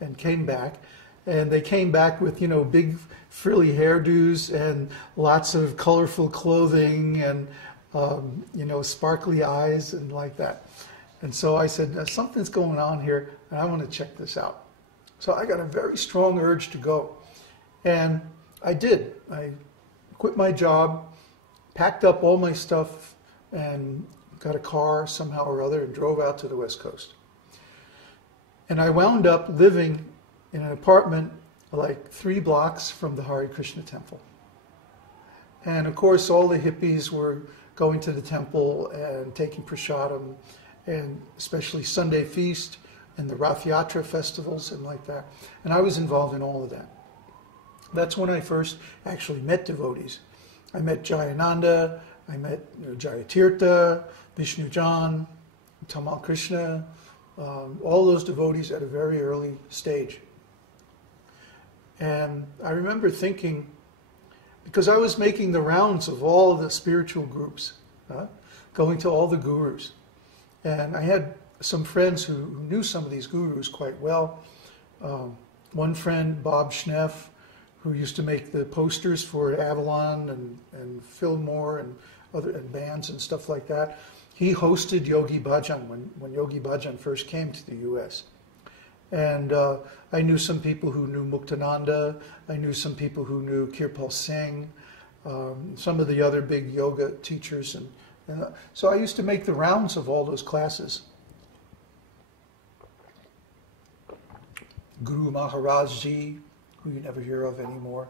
and came back. And they came back with, you know, big frilly hairdos and lots of colorful clothing and, you know, sparkly eyes and like that. And so I said, something's going on here, and I want to check this out. So I got a very strong urge to go. And I did. I quit my job, packed up all my stuff, and got a car somehow or other and drove out to the West Coast. And I wound up living in an apartment like 3 blocks from the Hare Krishna temple. And of course, all the hippies were going to the temple and taking prasadam, and especially Sunday feast and the Rath Yatra festivals and like that. And I was involved in all of that. That's when I first actually met devotees. I met Jayananda, I met Jayatirtha, Vishnu Jan, Tamal Krishna, all those devotees at a very early stage. And I remember thinking, because I was making the rounds of all the spiritual groups, going to all the gurus. And I had some friends who knew some of these gurus quite well. One friend, Bob Schneff, who used to make the posters for Avalon and Fillmore and other bands and stuff like that. He hosted Yogi Bhajan when Yogi Bhajan first came to the U.S. And I knew some people who knew Muktananda. I knew some people who knew Kirpal Singh, some of the other big yoga teachers. And so I used to make the rounds of all those classes. Guru Maharaj Ji, who you never hear of anymore,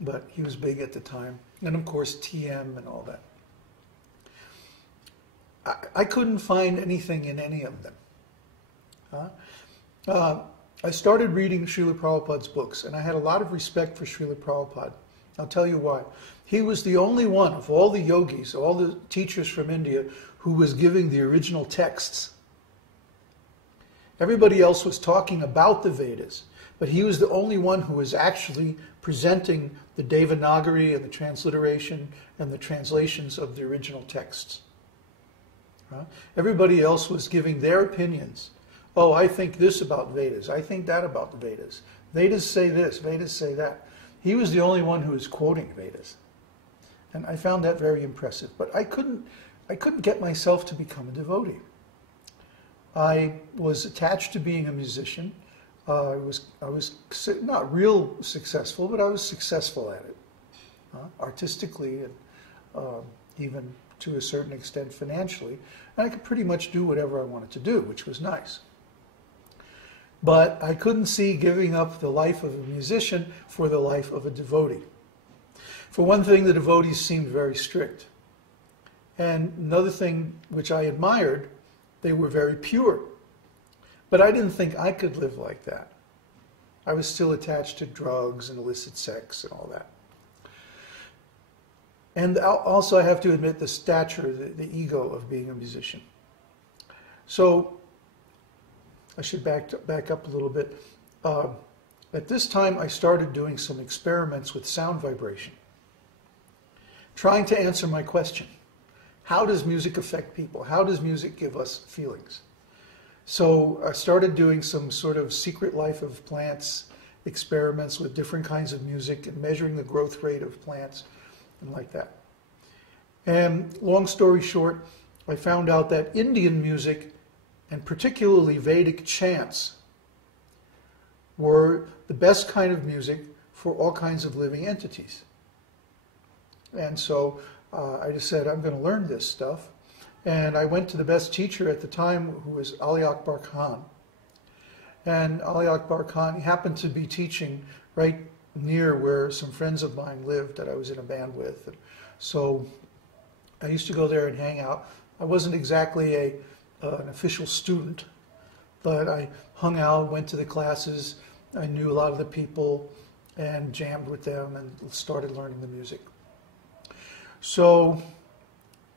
but he was big at the time. And of course, TM and all that. I couldn't find anything in any of them. I started reading Srila Prabhupada's books, and I had a lot of respect for Srila Prabhupada. I'll tell you why. He was the only one of all the yogis, all the teachers from India, who was giving the original texts. Everybody else was talking about the Vedas, but he was the only one who was actually presenting the Devanagari and the transliteration and the translations of the original texts. Everybody else was giving their opinions. Oh, I think this about Vedas. I think that about the Vedas. Vedas say this, Vedas say that. He was the only one who was quoting Vedas. And I found that very impressive. But I couldn't get myself to become a devotee. I was attached to being a musician. I was not real successful, but I was successful at it, artistically and even to a certain extent financially. And I could pretty much do whatever I wanted to do, which was nice. But I couldn't see giving up the life of a musician for the life of a devotee. For one thing, the devotees seemed very strict. And another thing which I admired, they were very pure. But I didn't think I could live like that. I was still attached to drugs and illicit sex and all that. And also I have to admit the stature, the ego of being a musician. So I should back up a little bit. At this time I started doing some experiments with sound vibration, trying to answer my question. How does music affect people? How does music give us feelings? So I started doing some sort of secret life of plants experiments with different kinds of music and measuring the growth rate of plants and like that. And long story short, I found out that Indian music, and particularly Vedic chants, were the best kind of music for all kinds of living entities. And so I just said, I'm going to learn this stuff. And I went to the best teacher at the time, who was Ali Akbar Khan. And Ali Akbar Khan happened to be teaching right near where some friends of mine lived that I was in a band with. And so I used to go there and hang out. I wasn't exactly an official student, but I hung out, went to the classes. I knew a lot of the people and jammed with them and started learning the music. So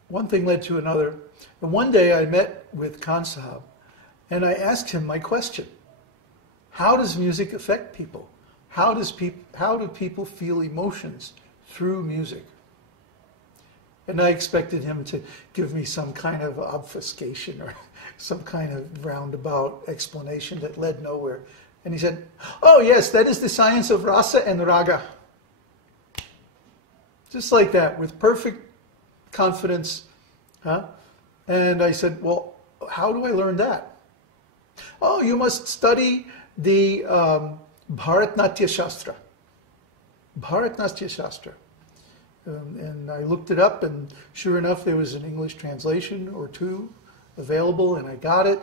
one thing led to another. And one day I met with Khan Sahab and I asked him my question. How does music affect people? How do people feel emotions through music? And I expected him to give me some kind of obfuscation or some kind of roundabout explanation that led nowhere. And he said, oh yes, that is the science of rasa and raga. Just like that, with perfect confidence. Huh? And I said, well, how do I learn that? Oh, you must study the Bharatnatya Shastra. Bharatnatya Shastra. And I looked it up, and sure enough, there was an English translation or two available, and I got it.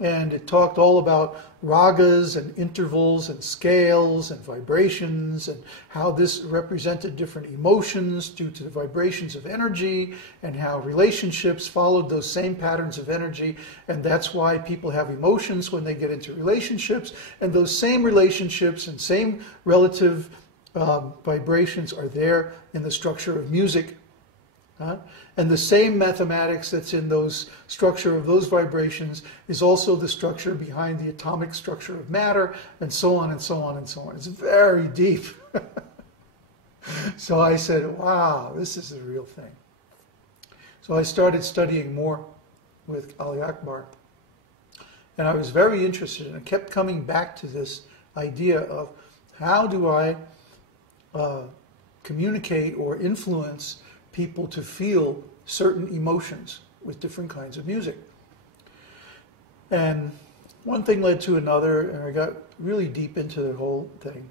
And it talked all about ragas and intervals and scales and vibrations and how this represented different emotions due to the vibrations of energy, and how relationships followed those same patterns of energy. And that's why people have emotions when they get into relationships. And those same relationships and same relative vibrations are there in the structure of music. And the same mathematics that's in those structure of those vibrations is also the structure behind the atomic structure of matter, and so on and so on and so on. It's very deep. So I said, wow, this is the real thing. So I started studying more with Ali Akbar. And I was very interested, and I kept coming back to this idea of how do I communicate or influence people to feel certain emotions with different kinds of music. And one thing led to another, and I got really deep into the whole thing.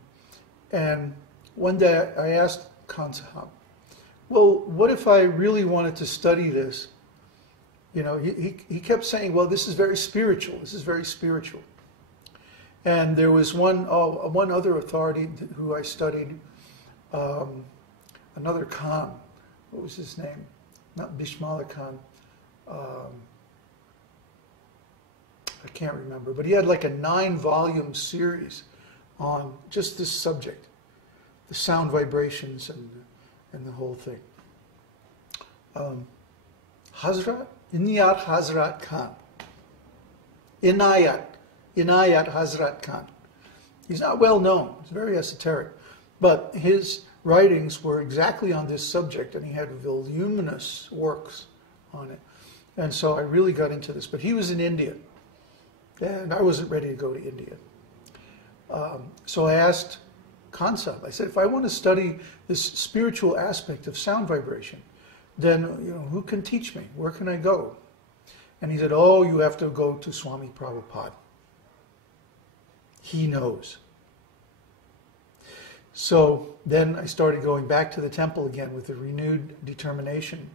And one day I asked Khan Sahab, well, what if I really wanted to study this? You know, he kept saying, well, this is very spiritual. This is very spiritual. And there was one other authority who I studied, another Khan. What was his name? Not Bishmala Khan. I can't remember. But he had like a 9-volume series on just this subject, the sound vibrations and the whole thing. Inayat Hazrat Khan. Inayat Hazrat Khan. He's not well known. He's very esoteric. But his writings were exactly on this subject, and he had voluminous works on it. And so I really got into this. But he was in India, and I wasn't ready to go to India. So I asked Khan Sahab, I said, if I want to study this spiritual aspect of sound vibration, then who can teach me? Where can I go? And he said, oh, you have to go to Swami Prabhupada. He knows. So then I started going back to the temple again with a renewed determination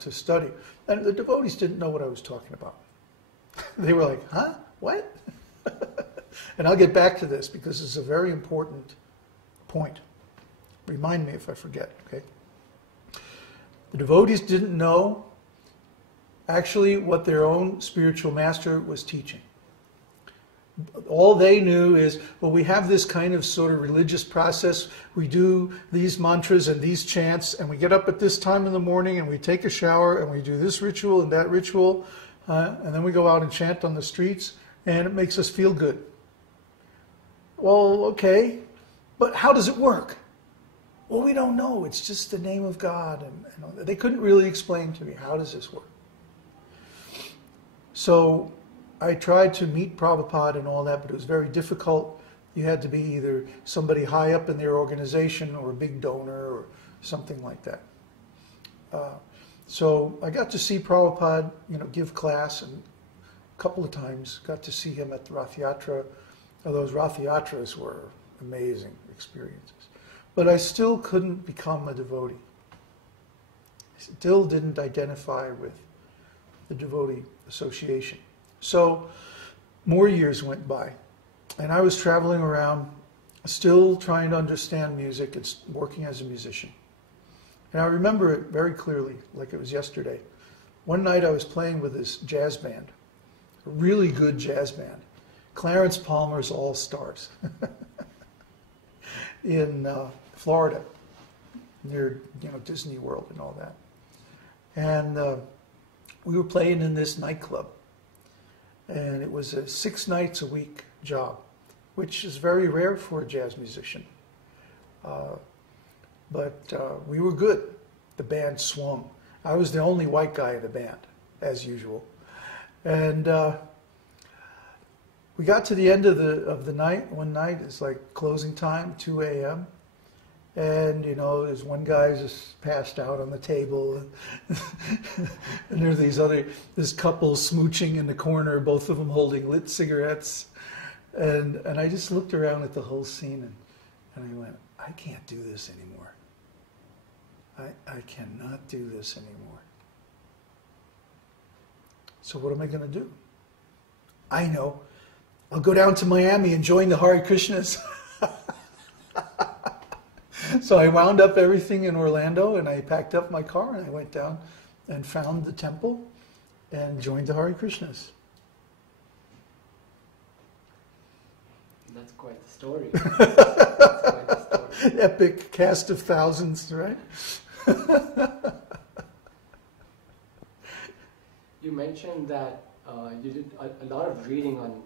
to study. And the devotees didn't know what I was talking about. They were like, huh? What? And I'll get back to this because it's a very important point. Remind me if I forget, okay? The devotees didn't know actually what their own spiritual master was teaching. All they knew is, well, we have this kind of sort of religious process. We do these mantras and these chants, and we get up at this time in the morning, and we take a shower, and we do this ritual and that ritual, and then we go out and chant on the streets, and it makes us feel good. Well, okay, but how does it work? Well, we don't know. It's just the name of God. And they couldn't really explain to me, how does this work? So I tried to meet Prabhupada and all that, but it was very difficult. You had to be either somebody high up in their organization or a big donor or something like that. So I got to see Prabhupada, give class, and a couple of times got to see him at the Rath Yatra. Those Rath Yatras were amazing experiences. But I still couldn't become a devotee. I still didn't identify with the devotee association. So more years went by, and I was traveling around, still trying to understand music and working as a musician. And I remember it very clearly, like it was yesterday. One night I was playing with this jazz band, a really good jazz band, Clarence Palmer's All Stars, in Florida, near Disney World and all that. And we were playing in this nightclub. And it was a 6 nights a week job, which is very rare for a jazz musician. But we were good. The band swung. I was the only white guy in the band, as usual. And we got to the end of the night. One night, it's like closing time, 2 a.m. And, you know, there's one guy just passed out on the table. And there's this couple smooching in the corner, both of them holding lit cigarettes. And I just looked around at the whole scene and I went, I can't do this anymore. I cannot do this anymore. So what am I going to do? I know. I'll go down to Miami and join the Hare Krishnas. So I wound up everything in Orlando and I packed up my car and I went down and found the temple and joined the Hare Krishnas. That's quite the story. That's quite the story. Epic cast of thousands, right? You mentioned that you did a lot of reading on